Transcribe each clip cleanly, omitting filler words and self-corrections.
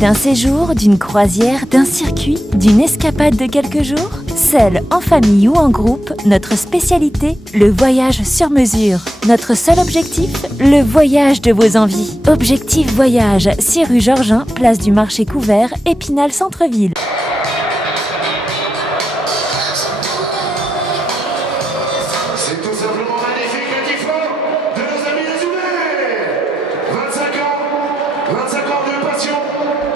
d'un séjour, d'une croisière, d'un circuit, d'une escapade de quelques jours? Seul, en famille ou en groupe, notre spécialité, le voyage sur mesure. Notre seul objectif, le voyage de vos envies. Objectif Voyage, 6 rue Georgin, place du Marché Couvert, Épinal Centre-Ville. C'est tout simplement magnifique le tifo de nos amis les UB. 25 ans de passion,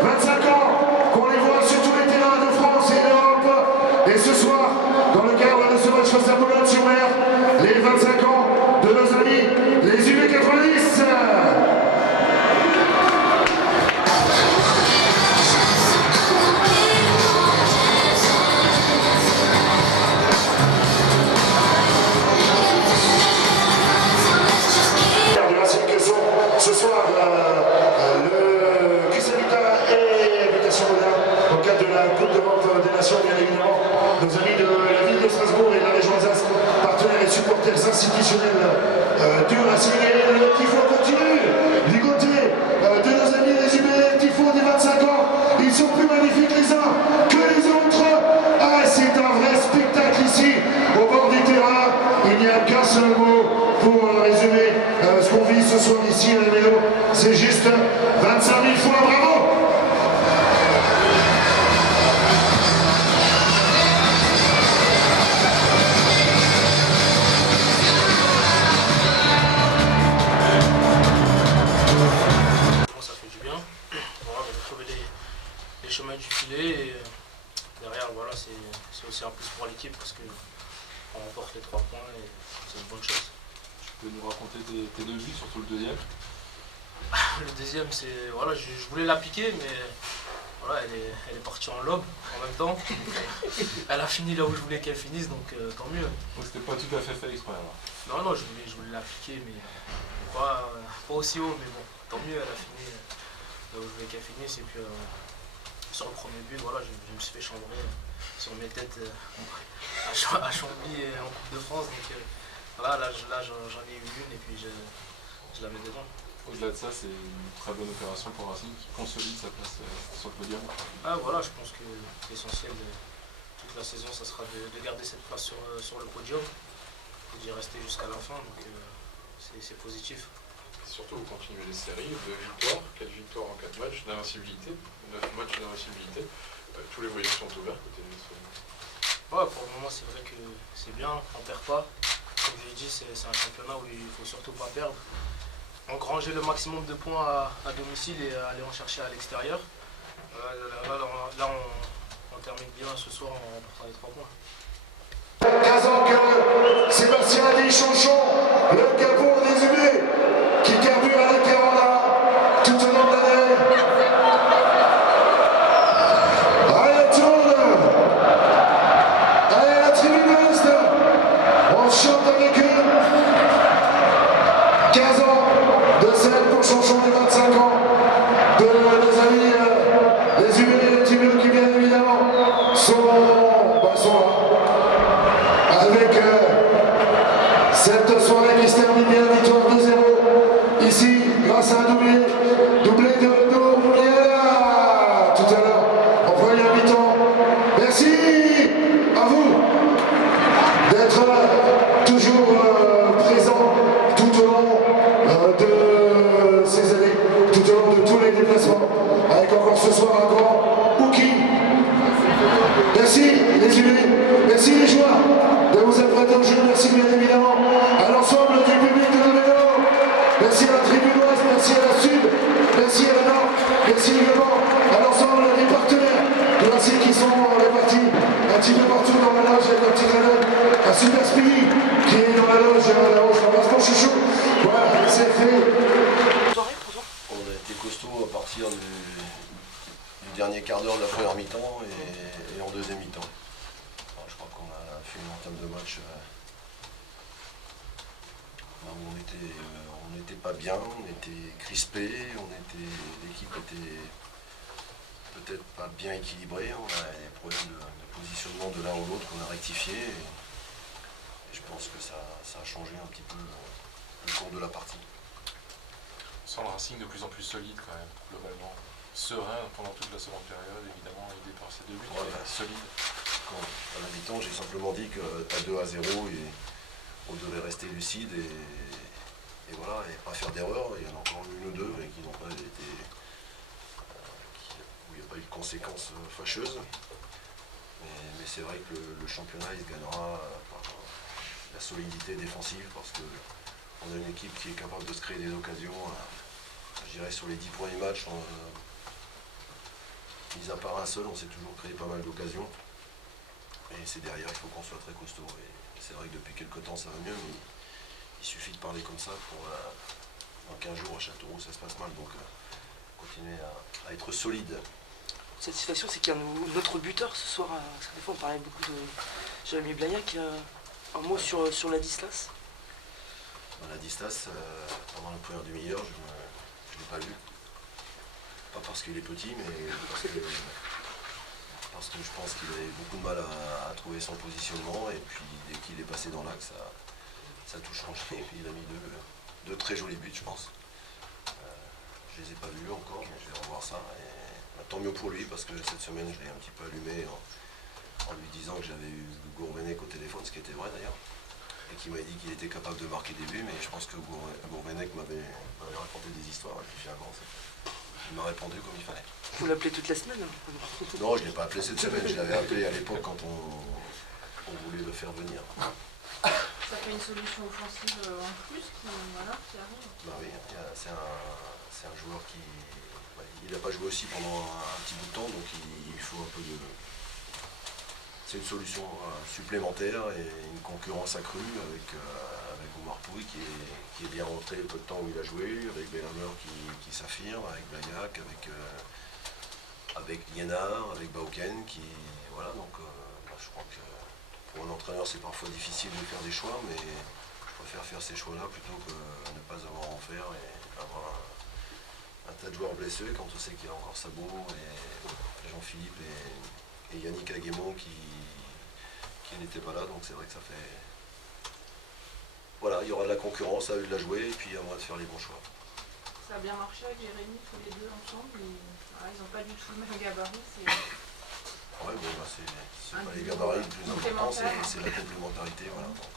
25 ans qu'on les voit sur tous les terrains de France et d'Europe. Et ce soir, dans le cadre de ce match face à Boulogne-sur-Mer, les 25 ans de nos amis les UB 90. Ce soir, le Cristalita et Habitation Moderne, au cadre de la Coupe d'Europe des Nations, bien évidemment, nos amis de la ville de Strasbourg et de la région Alsace, partenaires et supporters institutionnels du Racing. Et le tifo continue du côté de nos amis les UB, tifo des 25 ans. Ils sont plus magnifiques les uns que les autres. Ah, c'est un vrai spectacle ici, au bord du terrain. Il n'y a qu'un seul mot pour résumer ce qu'on vit ce soir ici à la Mélo. C'est juste 25 000 fois bravo. Ça fait du bien. Voilà, on va trouver les chemins du filet et derrière voilà, c'est aussi un plus pour l'équipe parce qu'on remporte les 3 points et c'est une bonne chose. Tu peux nous raconter tes 2 buts, surtout le deuxième? Le deuxième, c'est voilà, je voulais la piquer, mais voilà, elle est partie en lobe en même temps. Elle a fini là où je voulais qu'elle finisse, donc tant mieux. Donc c'était pas tout à fait exprès alors. Non, je voulais la piquer, mais pas aussi haut, mais bon, tant mieux, elle a fini là où je voulais qu'elle finisse. Et puis sur le premier but, voilà, je me suis fait chambrer sur mes têtes à Chambly et en Coupe de France. Donc voilà, là j'en ai eu une et puis je la mets dedans. Au-delà de ça, c'est une très bonne opération pour Racing qui consolide sa place sur le podium. Ah voilà, je pense que l'essentiel de toute la saison, ça sera de garder cette place sur le podium et d'y rester jusqu'à la fin, donc c'est positif. Surtout, vous continuez les séries, 2 victoires, 4 victoires en 4 matchs d'invincibilité, 9 matchs d'invincibilité. Tous les voyages sont ouverts côté de l'Espagne. Ouais, pour le moment, c'est vrai que c'est bien, on ne perd pas. Comme je l'ai dit, c'est un championnat où il ne faut surtout pas perdre. Engranger le maximum de points à domicile et aller en chercher à l'extérieur. Là, on termine bien ce soir en remportant les 3 points. 15 ans que Sébastien Adi Chanchon, le capot des UB, qui carbure à la Caranda tout au long de l'année. Allez, la tourne. Allez, la tribune ouest. On chante avec eux. 15 ans de scène pour Chanchon des 25 ans. De nos amis les UB et les Tibeux qui bien évidemment sont là. Avec cette soirée qui se termine bien, victoire 2-0, ici, grâce à un doublé de Dournier, tout à l'heure, en première mi-temps. Merci à vous d'être toujours présents tout au long de ces années, tout au long de tous les déplacements, avec encore ce soir un grand Ouki. Merci les UB, merci les joueurs de vous être prêtés au jeu, merci bien évidemment à l'ensemble du public de la Mélo, merci à la tribune ouest, merci à la sud, merci à la nord, merci également à l'ensemble des partenaires de la CIL qui sont répartis un petit peu partout dans la loge avec la petite Renone, un super Speedy qui est dans la loge, mon chouchou, voilà, c'est fait. On a été costaud à partir du dernier quart d'heure de la première mi-temps et en deuxième mi-temps. Je crois qu'on a fait une entame de match où on n'était pas bien, on était crispé, l'équipe était peut-être pas bien équilibrée, on a des problèmes de positionnement de l'un ou l'autre qu'on a rectifié et je pense que ça a changé un petit peu le cours de la partie. On sent le Racing de plus en plus solide quand même, globalement. serein pendant toute la seconde période, évidemment, aidé par ces 2 buts, Ouais, mais solide. À la mi-temps, j'ai simplement dit qu'à 2-0, on devait rester lucide et voilà, et pas faire d'erreur. Il y en a encore une ou deux mais qui n'ont pas été. Où il n'y a pas eu de conséquences fâcheuses. Mais c'est vrai que le championnat il se gagnera par la solidité défensive parce qu'on a une équipe qui est capable de se créer des occasions. Je dirais sur les 10 premiers matchs, mis à part un seul, on s'est toujours créé pas mal d'occasions. Et c'est derrière, il faut qu'on soit très costaud. Et c'est vrai que depuis quelques temps ça va mieux, mais il suffit de parler comme ça pour dans 15 jours à Châteauroux ça se passe mal. Donc continuer à être solide. Satisfaction, c'est qu'il y a notre buteur ce soir. Parce que des fois on parlait beaucoup de Jérémy Blaillac. Un mot sur la Ladislas. La Ladislas, pendant la première demi-heure, je ne l'ai pas vu. Pas parce qu'il est petit, mais parce que je pense qu'il avait beaucoup de mal à trouver son positionnement. Et puis dès qu'il est passé dans l'axe, ça a tout changé. Et puis il a mis deux très jolis buts, je pense. Je ne les ai pas vus encore, mais je vais revoir ça. Et tant mieux pour lui, parce que cette semaine, je l'ai un petit peu allumé en lui disant que j'avais eu Gourvenec au téléphone, ce qui était vrai d'ailleurs. Et qui m'a dit qu'il était capable de marquer des buts, mais je pense que Gourvenec m'avait raconté des histoires. Et puis finalement, il m'a répondu comme il fallait. Vous l'appelez toute la semaine? Non, je ne l'ai pas appelé cette semaine, je l'avais appelé à l'époque quand on voulait le faire venir. Ça fait une solution offensive en plus qui arrive. Bah oui, c'est un joueur qui... il n'a pas joué aussi pendant un petit bout de temps, donc il faut un peu de... C'est une solution supplémentaire et une concurrence accrue avec Oumar Pouy qui est bien rentré le peu de temps où il a joué, avec Belhammer qui s'affirme, avec Blaillac, avec Liénard, avec Bauken qui... Voilà, donc je crois que pour un entraîneur c'est parfois difficile de faire des choix, mais je préfère faire ces choix-là plutôt que ne pas avoir à en faire et avoir un tas de joueurs blessés quand on sait qu'il y a encore Sabot et Jean-Philippe et Yannick Aguémon qui n'étaient pas là, donc c'est vrai que ça fait... Voilà, il y aura de la concurrence, à eux de la jouer, et puis à moi de faire les bons choix. Ça a bien marché avec Jérémy, tous les deux ensemble, ils n'ont pas du tout le même gabarit. Ouais, bon, bah, c'est pas les gabarits le plus important, c'est la complémentarité, voilà. Donc,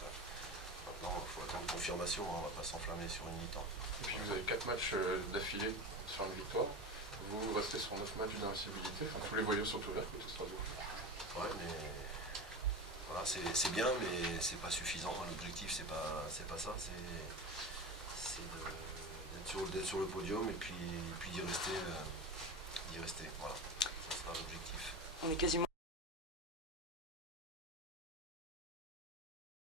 maintenant, il faut attendre confirmation, hein, on ne va pas s'enflammer sur une mi-temps. Et puis vous avez 4 matchs d'affilée sur une victoire. Vous restez sur 9 matchs d'invincibilité, enfin, tous les voyous sont ouverts côté Strasbourg. Ouais, mais voilà, c'est bien, mais c'est pas suffisant. L'objectif, c'est pas ça, c'est d'être sur le podium et puis d'y rester. Voilà, ça sera l'objectif. On est quasiment